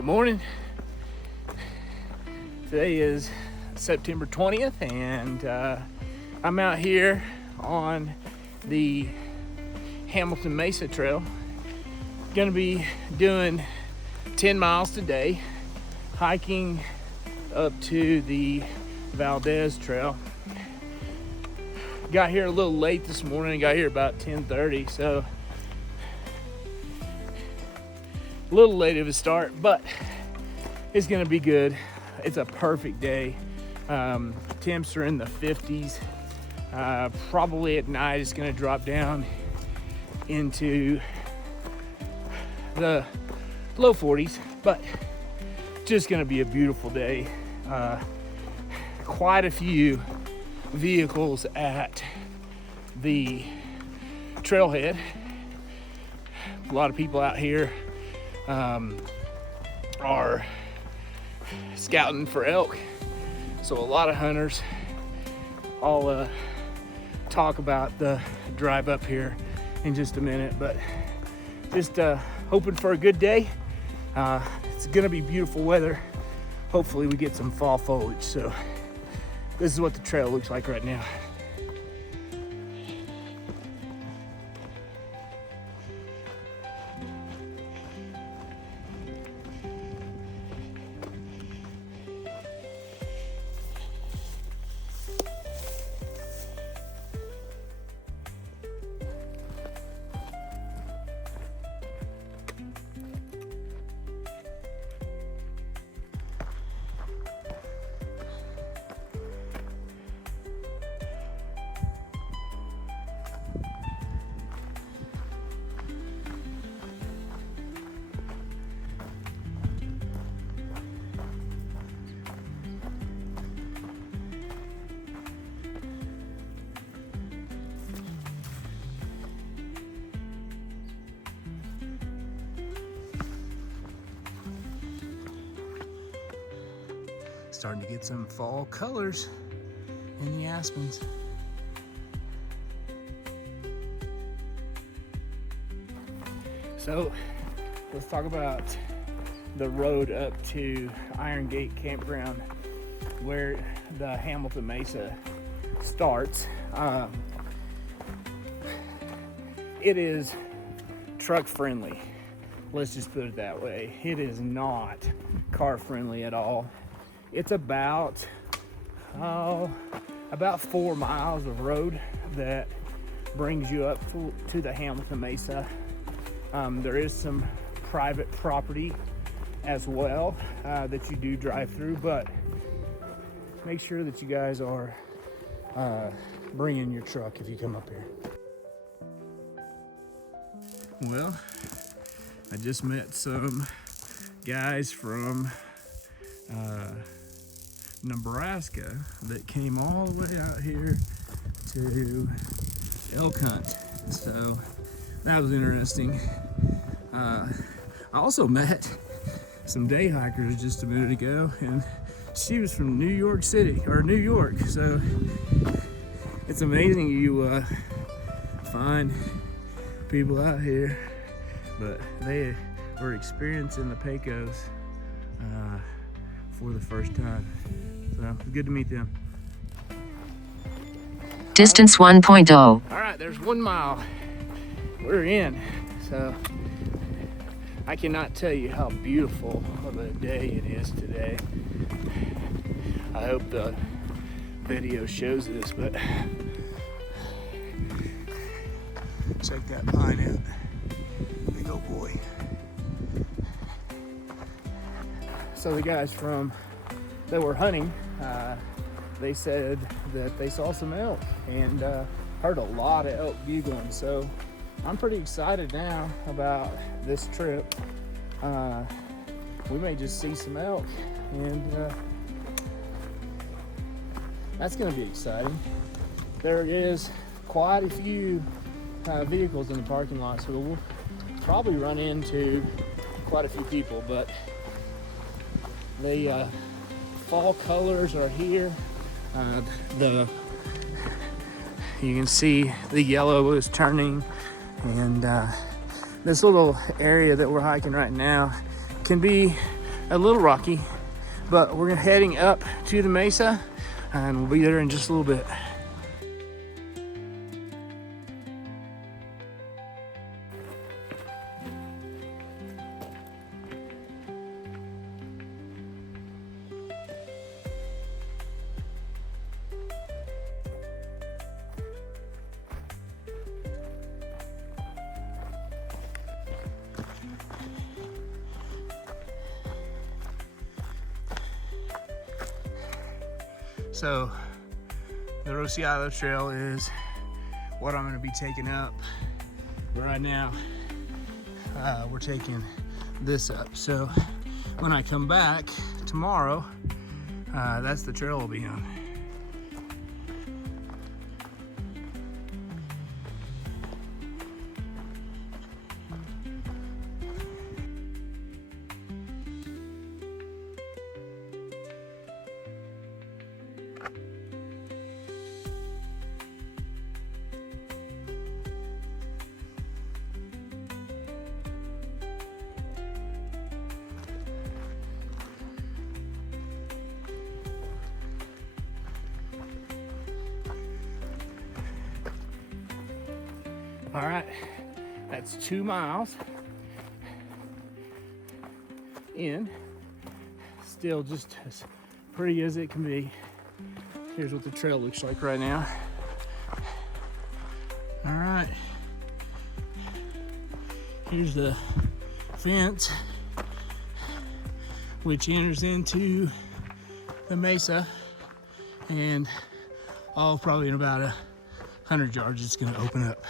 Good morning. Today is September 20th and I'm out here on the Hamilton Mesa Trail. Gonna be doing 10 miles today, hiking up to the Valdez Trail. Got here a little late this morning, got here about 10:30, so a little late of a start, but it's gonna be good. It's a perfect day. Temps are in the 50s. Probably at night it's gonna drop down into the low 40s, but just gonna be a beautiful day. Quite a few vehicles at the trailhead. A lot of people out here are scouting for elk, so a lot of hunters. I'll talk about the drive up here in just a minute, but just hoping for a good day. It's gonna be beautiful weather. Hopefully we get some fall foliage. So this is what the trail looks like right now. Starting to get some fall colors in the aspens. So let's talk about the road up to Iron Gate Campground, where the Hamilton Mesa starts. It is truck friendly. Let's just put it that way. It is not car friendly at all. It's about 4 miles of road that brings you up to the Hamilton Mesa. There is some private property as well that you do drive through, but make sure that you guys are bringing your truck if you come up here. Well, I just met some guys from Nebraska that came all the way out here to elk hunt, so that was interesting. I also met some day hikers just a minute ago, and she was from New York City, or New York, so it's amazing you find people out here, but they were experiencing the Pecos for the first time. So good to meet them. Distance 1.0. All right, there's 1 mile. We're in. So I cannot tell you how beautiful of a day it is today. I hope the video shows this, but check that pine out. Big old boy. So the guys that were hunting, they said that they saw some elk and heard a lot of elk bugling. So I'm pretty excited now about this trip. We may just see some elk, and that's going to be exciting. There is quite a few vehicles in the parking lot, so we'll probably run into quite a few people, but the fall colors are here. You can see the yellow is turning, and this little area that we're hiking right now can be a little rocky, but we're heading up to the mesa and we'll be there in just a little bit. So the Rociada Trail is what I'm going to be taking up. Right now, we're taking this up. So when I come back tomorrow, that's the trail I'll be on. All right, that's 2 miles in. Still just as pretty as it can be. Here's what the trail looks like right now. All right, here's the fence, which enters into the mesa, and probably in about 100 yards, it's gonna open up.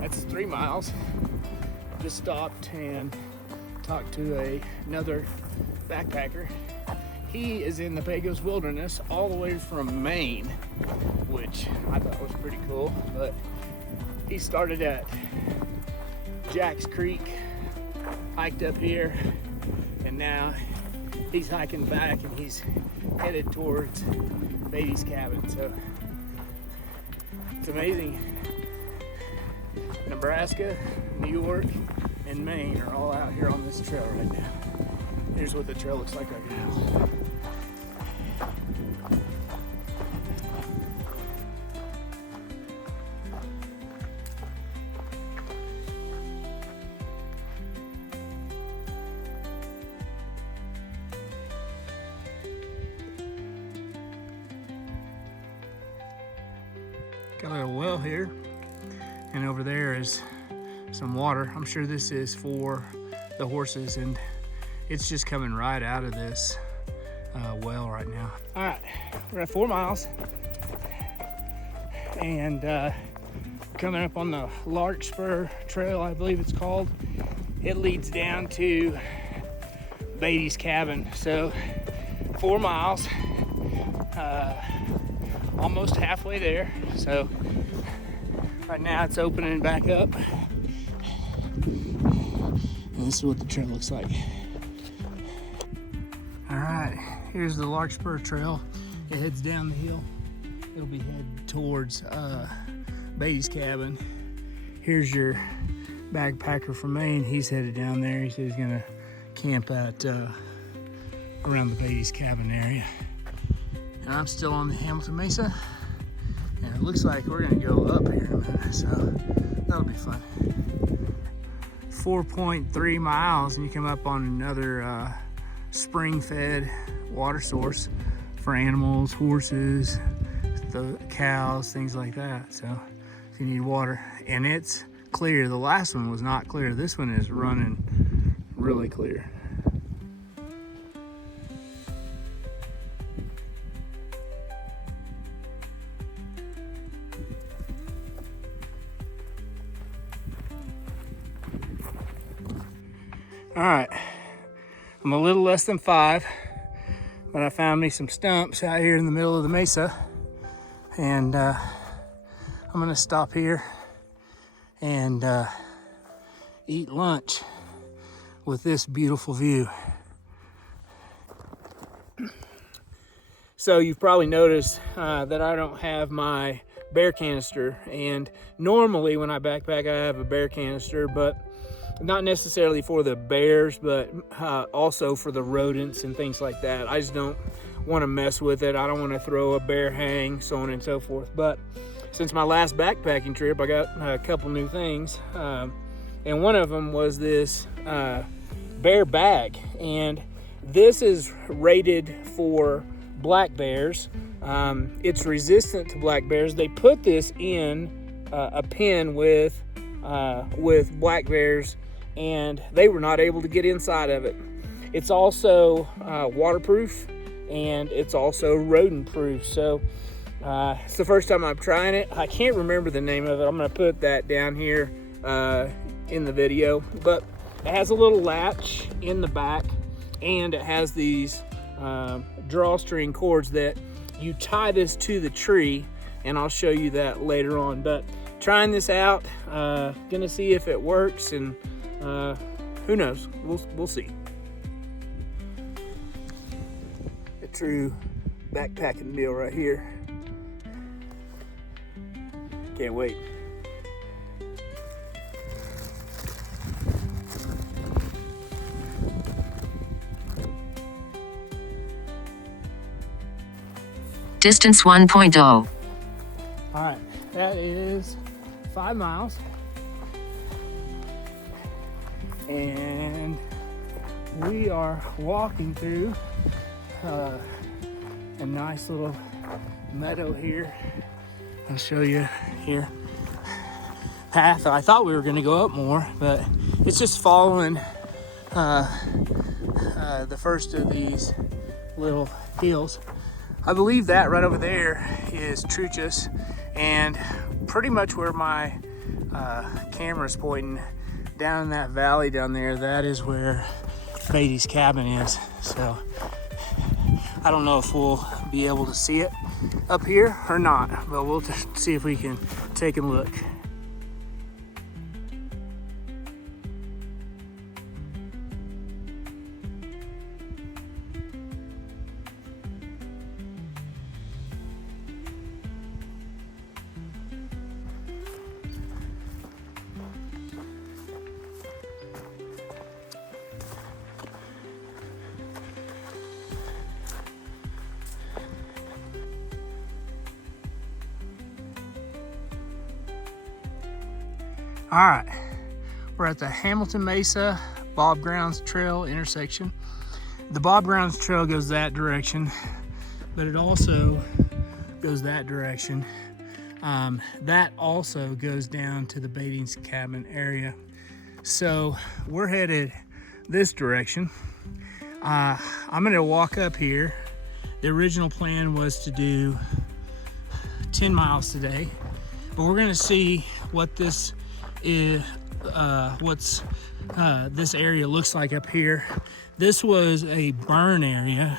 That's 3 miles. Just stopped and talked to another backpacker. He is in the Pecos wilderness all the way from Maine, which I thought was pretty cool. But he started at Jack's Creek, hiked up here, and now he's hiking back and he's headed towards Beatty's cabin. So it's amazing. Nebraska, New York, and Maine are all out here on this trail right now. Here's what the trail looks like right now. Got a little well here. And over there is some water. I'm sure this is for the horses, and it's just coming right out of this well right now. All right, we're at 4 miles, and coming up on the Larkspur Trail, I believe it's called. It leads down to Beatty's cabin. So 4 miles, almost halfway there. So right now it's opening back up. And this is what the trail looks like. All right, here's the Larkspur Trail. It heads down the hill. It'll be headed towards Beatty's cabin. Here's your backpacker from Maine. He's headed down there. He said he's gonna camp at around the Beatty's cabin area. And I'm still on the Hamilton Mesa. And it looks like we're gonna go up here in a minute, so that'll be fun. 4.3 miles and you come up on another spring-fed water source for animals, horses, the cows, things like that. So if you need water, and it's clear. The last one was not clear. This one is running really clear. All right, I'm a little less than 5, but I found me some stumps out here in the middle of the mesa, and I'm gonna stop here and eat lunch with this beautiful view. So you've probably noticed that I don't have my bear canister, and normally when I backpack I have a bear canister, but not necessarily for the bears, but also for the rodents and things like that. I just don't want to mess with it. I don't want to throw a bear hang, so on and so forth. But since my last backpacking trip, I got a couple new things. And one of them was this bear bag. And this is rated for black bears. It's resistant to black bears. They put this in a pen with black bears, and they were not able to get inside of it. It's also waterproof, and it's also rodent proof. So it's the first time I'm trying it. I can't remember the name of it. I'm gonna put that down here in the video, but it has a little latch in the back, and it has these drawstring cords that you tie this to the tree, and I'll show you that later on. But trying this out, gonna see if it works, and who knows, we'll see. A true backpacking meal right here. Can't wait. Distance 1.0. All right, that is 5 miles. And we are walking through a nice little meadow here. I'll show you here. Path. I thought we were going to go up more, but it's just following the first of these little hills. I believe that right over there is Truchas, and pretty much where my camera's pointing down in that valley down there, that is where Beatty's cabin is. So I don't know if we'll be able to see it up here or not, but we'll just see if we can take a look. All right, we're at the Hamilton Mesa Bob Grounds Trail intersection. The Bob Grounds Trail goes that direction, but it also goes that direction. That also goes down to the Beatty's cabin area. So we're headed this direction. I'm gonna walk up here. The original plan was to do 10 miles today, but we're gonna see what this is, this area looks like up here. This was a burn area,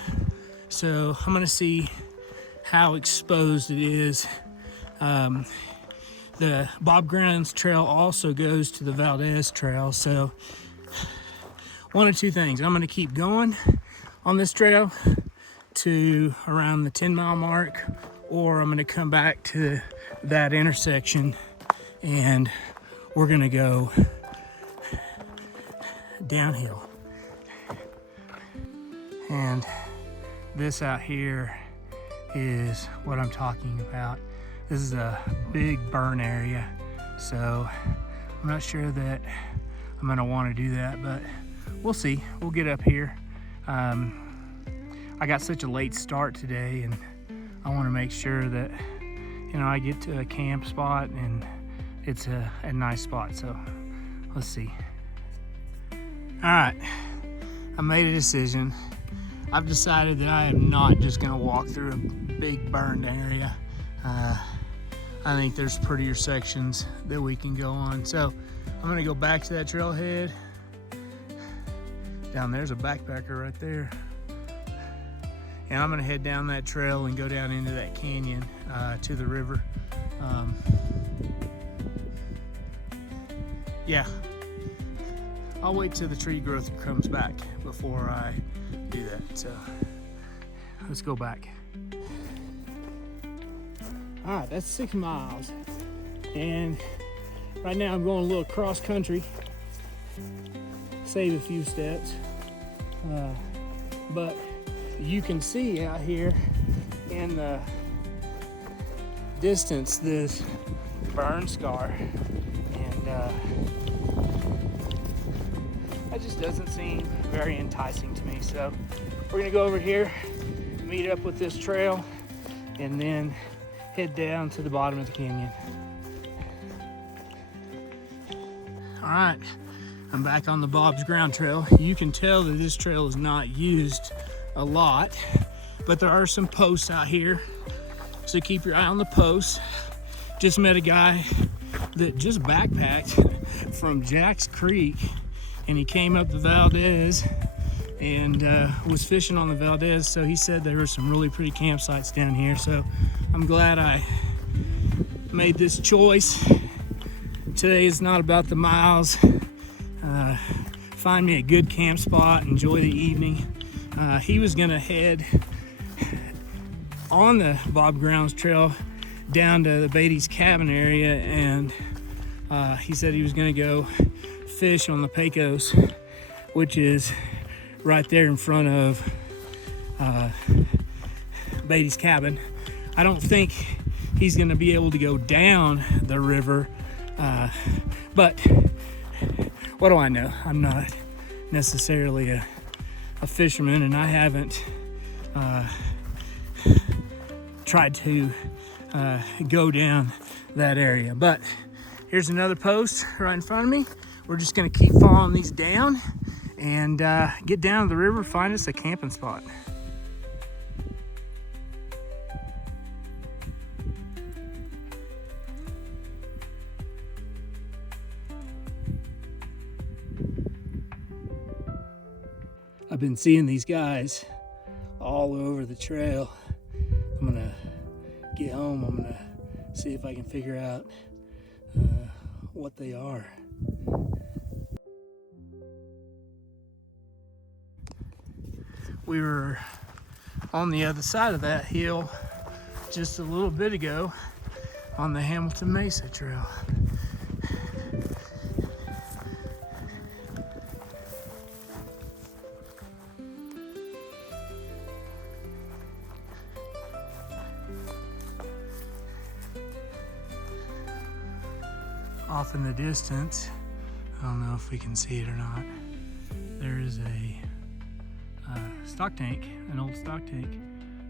so I'm gonna see how exposed it is. The Bob Grounds Trail also goes to the Valdez Trail, so one of two things. I'm gonna keep going on this trail to around the 10-mile mark, or I'm gonna come back to that intersection and we're gonna go downhill. And this out here is what I'm talking about. This is a big burn area, so I'm not sure that I'm I'm gonna want to do that, but we'll see. We'll get up here. I got such a late start today, and I want to make sure that, you know, I get to a camp spot and it's a nice spot. So let's see. All right, I made a decision. I've decided that I am not just gonna walk through a big burned area. I think there's prettier sections that we can go on. So I'm gonna go back to that trailhead. Down there's a backpacker right there. And I'm gonna head down that trail and go down into that canyon to the river. Yeah, I'll wait till the tree growth comes back before I do that. So let's go back. All right, that's 6 miles. And right now I'm going a little cross country, save a few steps. But you can see out here in the distance this burn scar, and that just doesn't seem very enticing to me. So we're gonna go over here, meet up with this trail, and then head down to the bottom of the canyon. All right, I'm back on the Bob's Ground Trail. You can tell that this trail is not used a lot, but there are some posts out here, so keep your eye on the posts. Just met a guy that just backpacked from Jack's Creek, and he came up the Valdez and was fishing on the Valdez. So he said there were some really pretty campsites down here. So I'm glad I made this choice. Today is not about the miles. Find me a good camp spot, enjoy the evening. He was gonna head on the Bob Grounds Trail down to the Beatty's cabin area, and he said he was gonna go fish on the Pecos, which is right there in front of Beatty's cabin. I don't think he's gonna be able to go down the river, but what do I know? I'm not necessarily a fisherman, and I haven't tried to go down that area. But here's another post right in front of me. We're just gonna keep following these down and get down to the river, find us a camping spot. I've been seeing these guys all over the trail. I'm gonna get home, I'm gonna see if I can figure out what they are. We were on the other side of that hill just a little bit ago on the Hamilton Mesa Trail. Off in the distance, I don't know if we can see it or not, there is a stock tank, an old stock tank,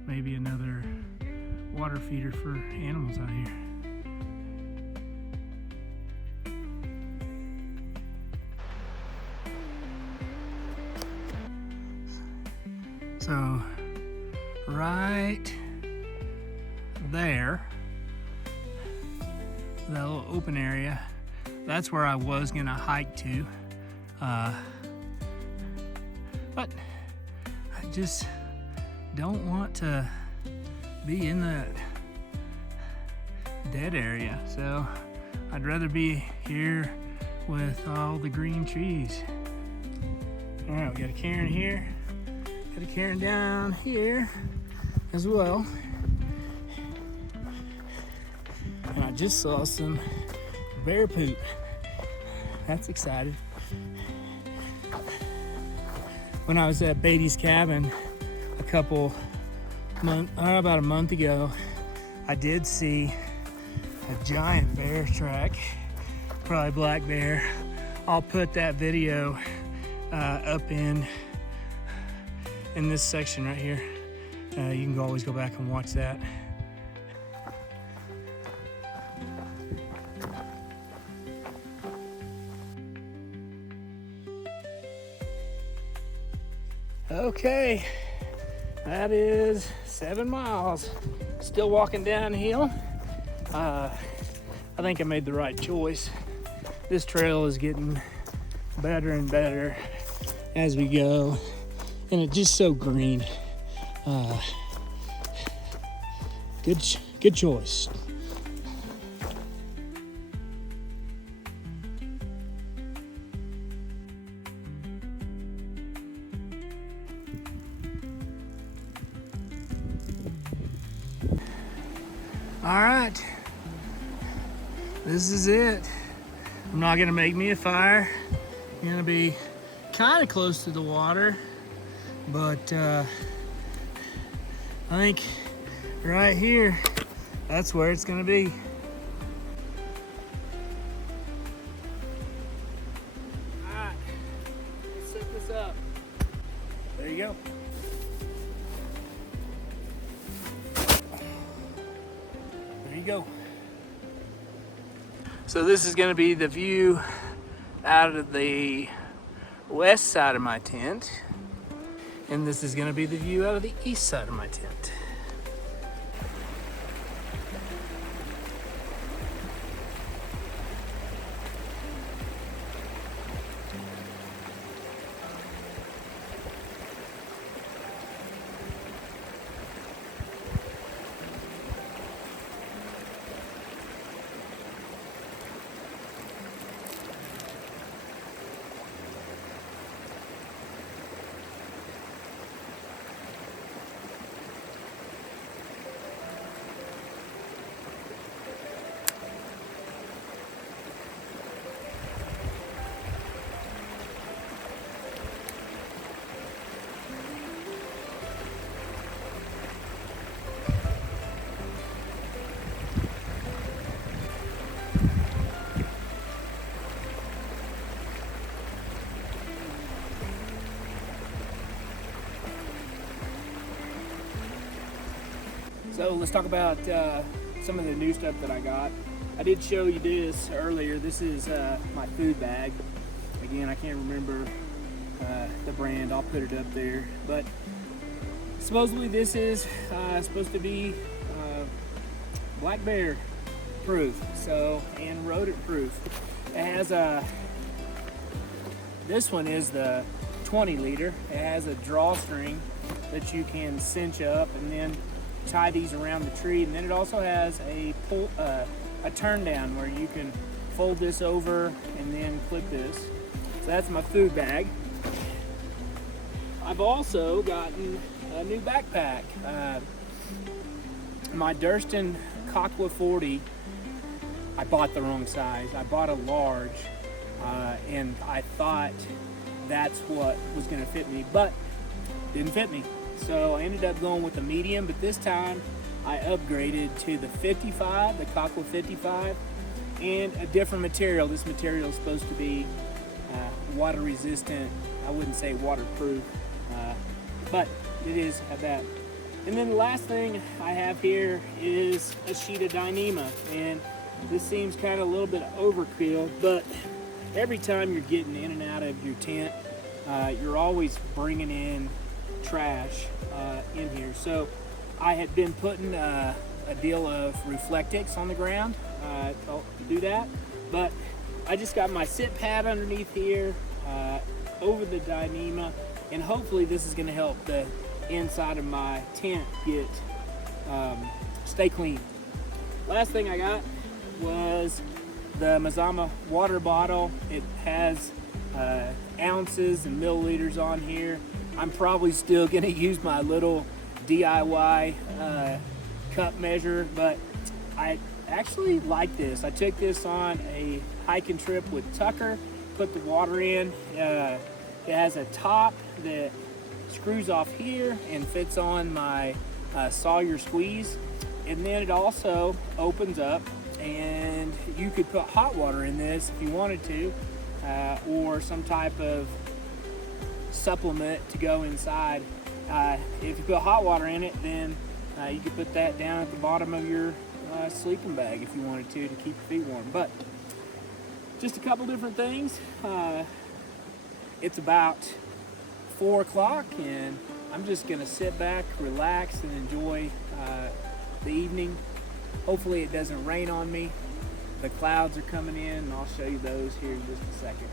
maybe another water feeder for animals out here. So right there, that little open area, that's where I was gonna hike to, but I just don't want to be in that dead area, so I'd rather be here with all the green trees. All right, we got a cairn here, got a cairn down here as well. And I just saw some bear poop. That's exciting. When I was at Beatty's cabin about a month ago, I did see a giant bear track, probably black bear, I'll put that video up in this section right here. You can always go back and watch that. Okay, that is 7 miles. Still walking downhill. I think I made the right choice. This trail is getting better and better as we go, and it's just so green. Good choice. All right, this is it. I'm not gonna make me a fire. I'm gonna be kind of close to the water, but I think right here, that's where it's gonna be. All right, let's set this up. There you go. There you go. So this is going to be the view out of the west side of my tent, and this is going to be the view out of the east side of my tent. So let's talk about some of the new stuff that I got. I did show you this earlier. This is my food bag. Again, I can't remember the brand. I'll put it up there. But supposedly this is supposed to be black bear proof, so, and rodent proof. It has this one is the 20 liter. It has a drawstring that you can cinch up and then tie these around the tree, and then it also has a turn down where you can fold this over and then clip this. So that's my food bag. I've also gotten a new backpack. My Durston Cockwa 40, I bought the wrong size. I bought a large, and I thought that's what was gonna fit me, but didn't fit me. So I ended up going with a medium, but this time I upgraded to the 55, the Cockwa 55, and a different material. This material is supposed to be water resistant. I wouldn't say waterproof, but it is at that. And then the last thing I have here is a sheet of Dyneema, and this seems kind of a little bit overkill, but every time you're getting in and out of your tent, you're always bringing in trash in here. So I had been putting a deal of Reflectix on the ground to do that, but I just got my sit pad underneath here over the Dyneema, and hopefully this is going to help the inside of my tent get stay clean. Last thing I got was the Mazama water bottle. It has ounces and milliliters on here. I'm probably still gonna use my little DIY cup measure, but I actually like this. I took this on a hiking trip with Tucker, put the water in. It has a top that screws off here and fits on my Sawyer squeeze, and then it also opens up and you could put hot water in this if you wanted to. or some type of supplement to go inside. If you put hot water in it, then you could put that down at the bottom of your sleeping bag if you wanted to keep your feet warm. But just a couple different things. It's about 4 o'clock and I'm just gonna sit back, relax, and enjoy the evening. Hopefully it doesn't rain on me. The clouds are coming in and I'll show you those here in just a second.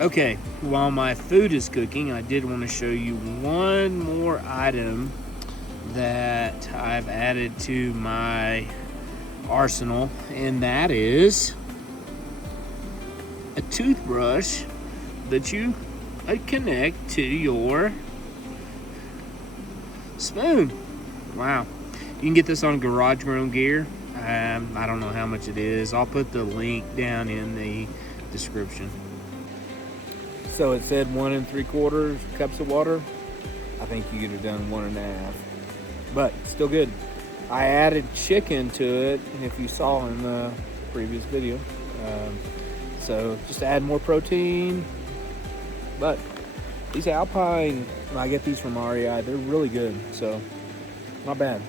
Okay, while my food is cooking, I did want to show you one more item that I've added to my arsenal, and that is a toothbrush that you connect to your spoon. Wow. You can get this on Garage Grown Gear. I don't know how much it is. I'll put the link down in the description. So it said 1 3/4 cups of water. I think you could have done 1 1/2, but still good. I added chicken to it, if you saw in the previous video. So just to add more protein. But these Alpine, I get these from REI, they're really good, so not bad.